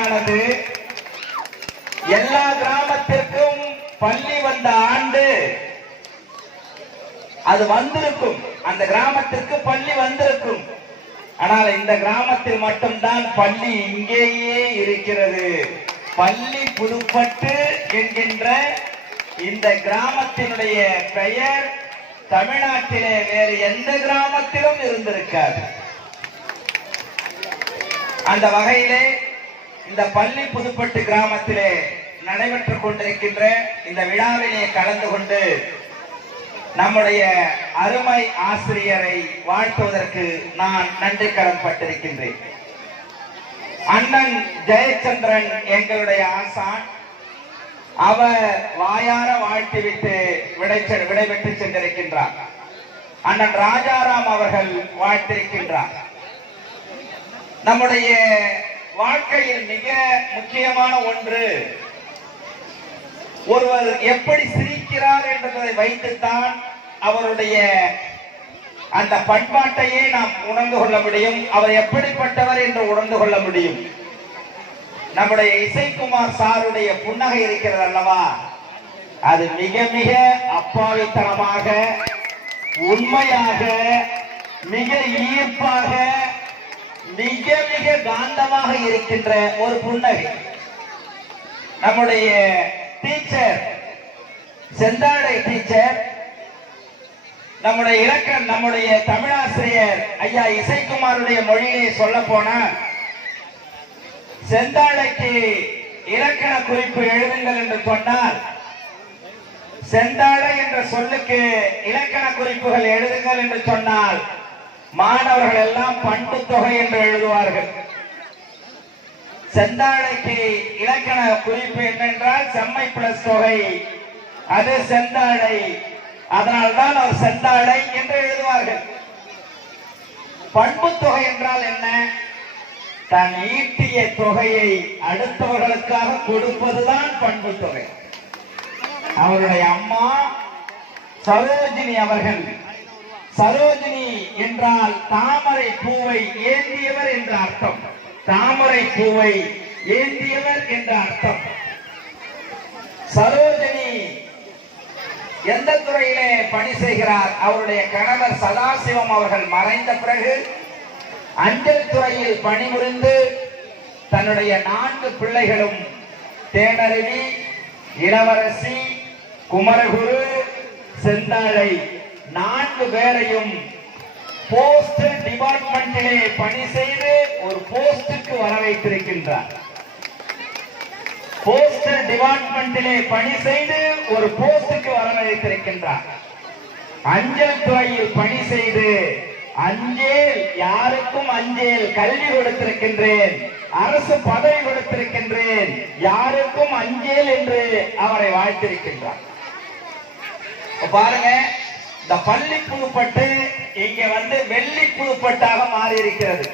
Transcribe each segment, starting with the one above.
அரசானது எல்லா கிராமத்திற்கும் பள்ளி வந்த ஆண்டு அது வந்திருக்கும். அந்த கிராமத்திற்கு பள்ளி வந்திருக்கும். ஆனால் இந்த கிராமத்தில் மட்டும்தான் பள்ளி இங்கேயே இருக்கிறது. பள்ளி புதுப்பட்டு என்கின்ற இந்த கிராமத்தினுடைய பெயர் தமிழ்நாட்டிலே வேறு எந்த கிராமத்திலும் இருந்திருக்காது. அந்த வகையிலே இந்த பள்ளி புதுப்பட்டு கிராமத்திலே நடைபெற்றுக் கொண்டிருக்கின்ற இந்த விழாவிலே கலந்து கொண்டு நம்முடைய அருமை ஆசிரியரை வாழ்த்துவதற்கு நான் நன்றி கடன் பட்டிருக்கின்றேன். அண்ணன் ஜெயச்சந்திரன் எங்களுடைய ஆசான். அவர் வாயார வாழ்த்திவிட்டு விடைபெற்று சென்றிருக்கின்றார். அண்ணன் ராஜாராம் அவர்கள் வாழ்த்திருக்கின்றார். நம்முடைய வாழ்க்கையில் மிக முக்கியமான ஒன்று, ஒருவர் எப்படி சிரிக்கிறார் என்பதை வைத்துத்தான் அவருடைய அந்த பண்பாட்டையே நாம் உணர்ந்து கொள்ள முடியும். அவர் எப்படிப்பட்டவர் என்று உணர்ந்து கொள்ள முடியும். நம்முடைய இசைக்குமார் சாருடைய புன்னகை இருக்கிறது அல்லவா, அது மிக மிக அப்பாவித்தனமாக, உண்மையாக, மிக ஈர்ப்பாக, மிக மிக காந்தமாக இருக்கின்ற ஒரு புன்னகை. நம்முடைய டீச்சர், செந்தாழை டீச்சர், நம்முடைய இலக்கண நம்முடைய தமிழாசிரியர் ஐயா இசைக்குமாருடைய மொழியிலே சொல்ல போனால், செந்தாழைக்கு இலக்கண குறிப்பு எழுதுங்கள் என்று சொன்னால், செந்தாழை என்ற சொல்லுக்கு இலக்கண குறிப்புகள் எழுதுங்கள் என்று சொன்னால் மாணவர்கள் எல்லாம் பண்பு தொகை என்று எழுதுவார்கள். செந்தாழைக்கு இலக்கண குறிப்பு என்னென்றால் செம்மை பிளஸ் தொகை, அது செந்தாழை. அதனால்தான் அவர் செந்தாழை என்று எழுதுவார்கள். பண்பு தொகை என்றால் என்ன? தன் ஈட்டிய தொகையை அடுத்தவர்களுக்காக கொடுப்பதுதான் பண்பு தொகை. அவருடைய அம்மா சரோஜினி அவர்கள், சரோஜினி என்றால் தாமரை பூவை ஏந்தியவர் என்ற அர்த்தம். தாமரை பூவை ஏந்தியவர் என்ற அர்த்தம். சரோஜினி எந்த துறையிலே பணி செய்கிறார்? அவருடைய கணவர் சதாசிவம் அவர்கள் மறைந்த பிறகு அஞ்சல் துறையில் பணிபுரிந்து தன்னுடைய 4 பிள்ளைகளும் தேனருவி, இளவரசி, குமரகுரு, செந்தாழை 4 பேரையும் போஸ்டல் டிபார்ட்மெண்டிலே பணி செய்து ஒரு போஸ்டுக்கு வர வைத்திருக்கின்றார். போஸ்டல் டிபார்ட்மெண்டிலே பணி செய்து ஒரு போஸ்டுக்கு வர வைத்திருக்கின்றார். அஞ்சல் துறையில் பணி செய்து அஞ்சேல், யாருக்கும் அஞ்சேல் கல்வி கொடுத்திருக்கின்றேன், அரசு பதவி கொடுத்திருக்கின்றேன், யாருக்கும் அஞ்சேல் என்று அவரை வாழ்த்திருக்கின்றார். பாருங்க, இந்த பள்ளி புதுப்பட்டு இங்க வெள்ளி புதுப்பட்டாக மாறி இருக்கிறது.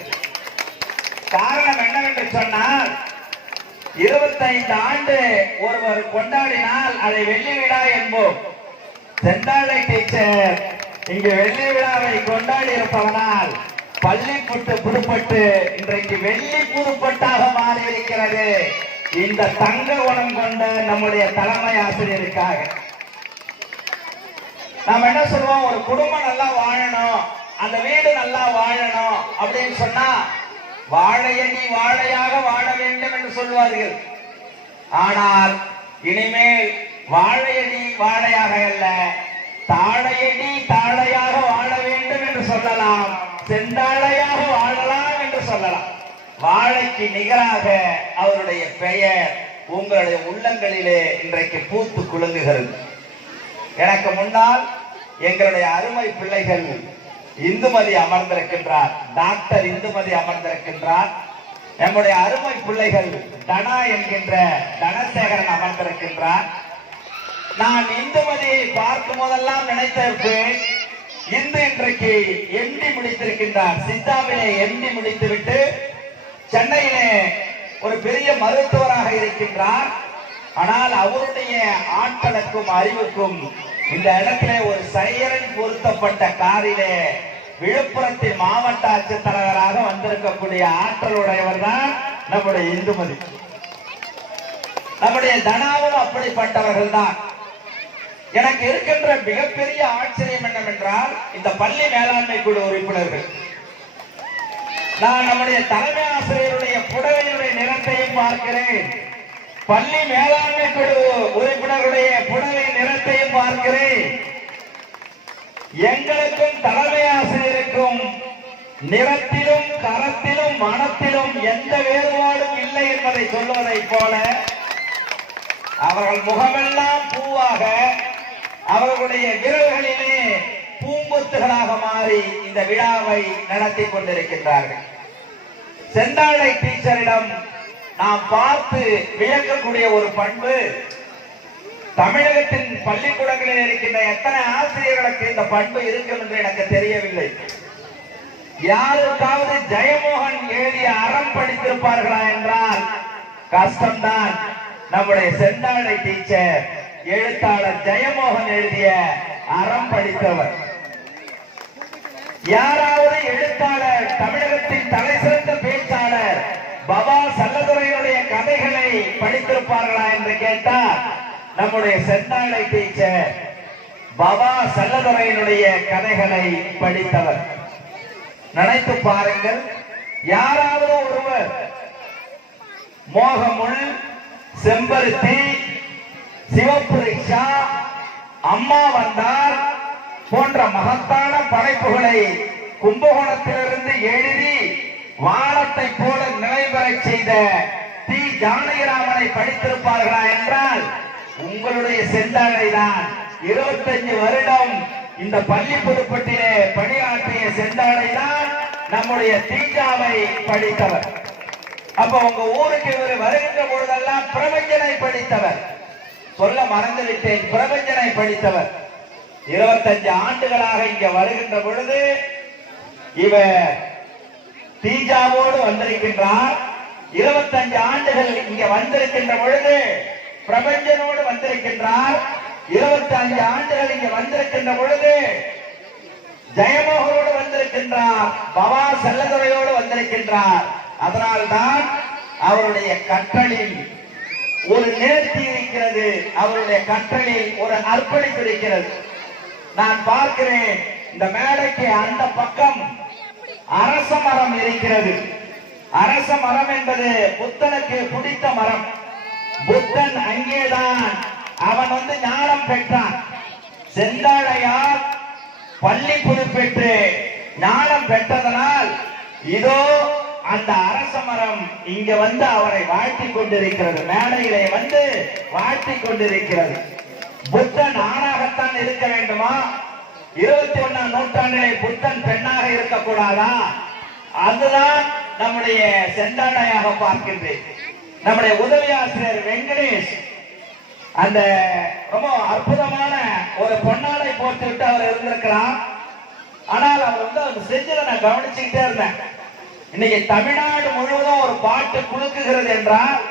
காரணம் என்னவென்று சொன்னால், 25 ஆண்டு ஒருவர் கொண்டாடினால் அதை வெள்ளி விழா என்போம். செந்தாழை டீச்சர் இங்கு வெள்ளி விழாவை கொண்டாடி இருப்பதனால் பள்ளி புதுப்பட்டு இன்றைக்கு வெள்ளி புதுப்பட்டாக மாறி இருக்கிறது. இந்த தங்க குணம் கொண்ட நம்முடைய தலைமை ஆசிரியருக்காக நாம் என்ன சொல்லுவோம்? ஒரு குடும்பம் நல்லா வாழணும், அந்த வீடு நல்லா வாழணும் அப்படின்னு சொன்னா வாழையடி வாழையாக வாழ வேண்டும் என்று சொல்வார்கள். ஆனால் இனிமேல் வாழையடி வாழையாக அல்ல, தாழையடி தாழையாக வாழ வேண்டும் என்று சொல்லலாம், செந்தாழையாக வாழலாம் என்று சொல்லலாம். வாழைக்கு நிகராக அவருடைய பெயர் உங்களுடைய உள்ளங்களிலே இன்றைக்கு பூத்து குலுங்குகிறது. எனக்கு முன்னால் எங்களுடைய அருமை பிள்ளைகள் இந்துமதி அமர்ந்திருக்கின்றார், டாக்டர் இந்துமதி அமர்ந்திருக்கின்றார். நம்முடைய அருமை பிள்ளைகள் தனா என்கின்ற தனசேகரன் அமர்ந்திருக்கின்றார். நான் இந்துமதியை பார்க்கும் போதெல்லாம் நினைத்திருப்பேன், இந்து இன்றைக்கு எம்டி முடித்திருக்கின்றார். சித்தாவிலே எம்டி முடித்துவிட்டு சென்னையிலே ஒரு பெரிய மருத்துவராக இருக்கின்றார். ஆனால் அவருடைய ஆட்களுக்கும் அறிவுக்கும் இந்த இடத்திலே ஒரு சைரன் பொருத்தப்பட்ட காரிலே விழுப்புரத்தின் மாவட்ட ஆட்சித்தலைவராக வந்திருக்கக்கூடிய ஆற்றலுடையவர் தான் நம்முடைய இந்துமதி, நம்முடைய தனாவும் அப்படிப்பட்டவர்கள் தான். எனக்கு இருக்கின்ற மிகப்பெரிய ஆச்சரியம் என்னவென்றால், இந்த பள்ளி மேலாண்மை குழு உறுப்பினர்கள், நான் நம்முடைய தலைமை ஆசிரியருடைய புடவையுடைய நிறத்தையும் பார்க்கிறேன், பள்ளி மேலாண்மை குழு உறுப்பினருடைய புடவை நிறத்தையும் பார்க்கிறேன். எங்களுக்கும் தலைமை ஆசிரியருக்கும் நிறத்திலும் கரத்திலும் மனத்திலும் எந்த வேறுபாடும் இல்லை என்பதை சொல்வதைப் போல அவர்கள் முகமெல்லாம் பூவாக, அவர்களுடைய விரல்களிலே பூங்கொத்துகளாக மாறி இந்த விழாவை நடத்தி கொண்டிருக்கின்றார்கள். செந்தாழை டீச்சரிடம் நாம் பார்த்து வியக்கக்கூடிய ஒரு பண்பு, தமிழகத்தின் பள்ளிக்கூடங்களில் இருக்கின்ற எத்தனை ஆசிரியர்களுக்கு இந்த பண்பு இருக்கும் என்று எனக்கு தெரியவில்லை. யாருக்காவது ஜெயமோகன் எழுதிய அறம் படித்திருப்பார்களா என்றால் கஷ்டம்தான். நம்முடைய செந்தாழை டீச்சர் எழுத்தாளர் ஜெயமோகன் எழுதிய அறம் படித்தவர். யாராவது எழுத்தாளர், தமிழகத்தின் தலை சிறந்த பேச்சாளர் பவா செல்லதுரையுடைய கதைகளை படித்திருப்பார்களா என்று கேட்டால் நம்முடைய செந்தாழை டீச்சர் பவா செல்லதுரையினுடைய கதைகளை படித்தவர். நினைத்து பாருங்கள், யாராவது ஒருவர் மோகமுள், செம்பருத்தி, சிவப்பு ரிக்ஷா, அம்மா வந்தார் போன்ற மகத்தான படைப்புகளை கும்பகோணத்திலிருந்து எழுதி வானத்தை போல நிலைபெற செய்த தி ஜானகிராமனை படித்திருப்பார்களா என்றால் உங்களுடைய செந்தாழை தான். 25 வருடம் இந்த பள்ளி புதுப்பட்டிலே பணியாற்றிய செந்தாழை தான் நம்முடைய தீஜாவை படித்தவர். அப்ப உங்க ஊருக்கு இவர் வருகின்ற பொழுதெல்லாம் பிரபஞ்சனை படித்தவர். சொல்ல மறந்துவிட்டேன், பிரபஞ்சனை படித்தவர். 25 ஆண்டுகளாக இங்க வருகின்ற பொழுது இவர் தீஜாவோடு வந்திருக்கின்றார். 25 ஆண்டுகள் இங்க வந்திருக்கின்ற பொழுது பிரபஞ்சனோடு வந்திருக்கின்றார். 25 ஆண்டுகள் இங்க வந்திருக்கின்ற பொழுது ஜெயமோகனோடு வந்திருக்கின்றார், பவா செல்லதுரையோடு வந்திருக்கின்றார். அதனால்தான் அவருடைய கற்றலில் ஒரு நேர்த்தி இருக்கிறது, அவருடைய கற்றலில் ஒரு அர்ப்பணிப்பு இருக்கிறது. நான் பார்க்கிறேன், இந்த மேடைக்கு அந்த பக்கம் அரச மரம் இருக்கிறது. அரச மரம் என்பது புத்தனுக்கு பிடித்த மரம். புத்தன் அங்கேதான் அவன் ஞானம் பெற்றான். செந்தாழையார் பள்ளி புதுப்பெற்று ஞானம் பெற்றதனால் இதோ அந்த அரச மரம் இங்க அவரை வாழ்த்தி கொண்டிருக்கிறது, மேடையிலே வாழ்த்தி கொண்டிருக்கிறது. புத்தன் ஆணாகத்தான் இருக்க வேண்டுமா? 21ஆம் நூற்றாண்டிலே புத்தன் பெண்ணாக இருக்கக்கூடாதா? அதுதான் நம்முடைய செந்தாழையாக பார்க்கின்றேன். நம்முடைய உதவி ஆசிரியர் வெங்கடேஷ் அந்த ரொம்ப அற்புதமான ஒரு பொன்னாடை போட்டுவிட்டு அவர் இருந்திருக்கலாம். ஆனால் அவர் அவர் செஞ்சதை நான் கவனிச்சுக்கிட்டே இருந்தேன். இன்னைக்கு தமிழ்நாடு முழுவதும் ஒரு பாட்டு குலுக்குகிறது என்றால்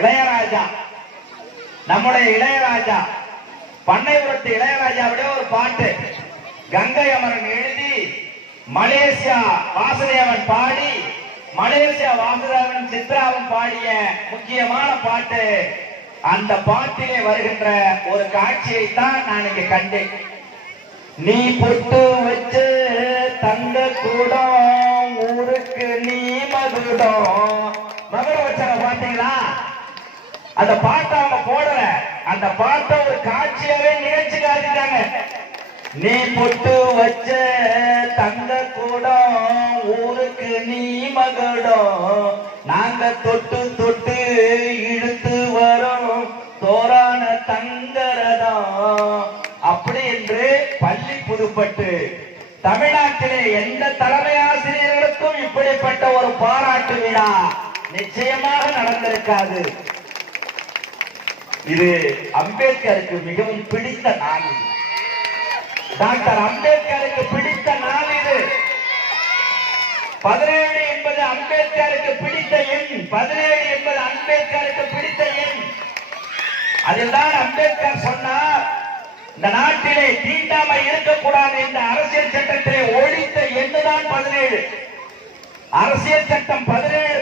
இளையராஜா, நம்முடைய இளையராஜா, பண்ணைபுரத்து இளையராஜாவுடைய ஒரு பாட்டு கங்கை அமரன் எழுதி மலேசியா வாசுதேவன் பாடி, மலேசியா வாசுதேவன் சித்ராவன் பாடிய முக்கியமான பாட்டு. அந்த பாட்டிலே வருகின்ற ஒரு காட்சியை தான் நான் இங்க கண்டேன். நீ பொட்டு வச்சு தங்க கூடம் ஊருக்கு நீ மகுடம். மகுட வச்சாங்க பாத்தீங்களா? அந்த பாட்டை அவங்க போடல, அந்த பாட்டை ஒரு காட்சியாவே நிகழ்ச்சி காட்டிட்டாங்க. நீ பொட்டு வச்ச தங்க கூடம் ஊருக்கு நீ மகுடம், நாங்க தொட்டு தொட்டு இழுத்து வரும் தோரான தங்கரதம். அப்படி என்று பள்ளி புதுப்பட்டு தமிழ்நாட்டிலே எந்த தலைமை ஆசிரியர்களுக்கும் இப்படிப்பட்ட ஒரு பாராட்டு விழா நிச்சயமாக நடந்திருக்காது. இது அம்பேத்கருக்கு மிகவும் பிடித்த நாள். டாக்டர் அம்பேத்கருக்கு பிடித்த நாள் இது. 17 என்பது அம்பேத்கருக்கு பிடித்த எண். 17 என்பது அம்பேத்கருக்கு பிடித்த எண். அதில்தான் அம்பேத்கர் சொன்னார், இந்த நாட்டிலே தீண்டாமை இருக்கக்கூடாது என்ற அரசியல் சட்டத்திலே ஒழித்த எண்ணுதான் 17. அரசியல் சட்டம் 17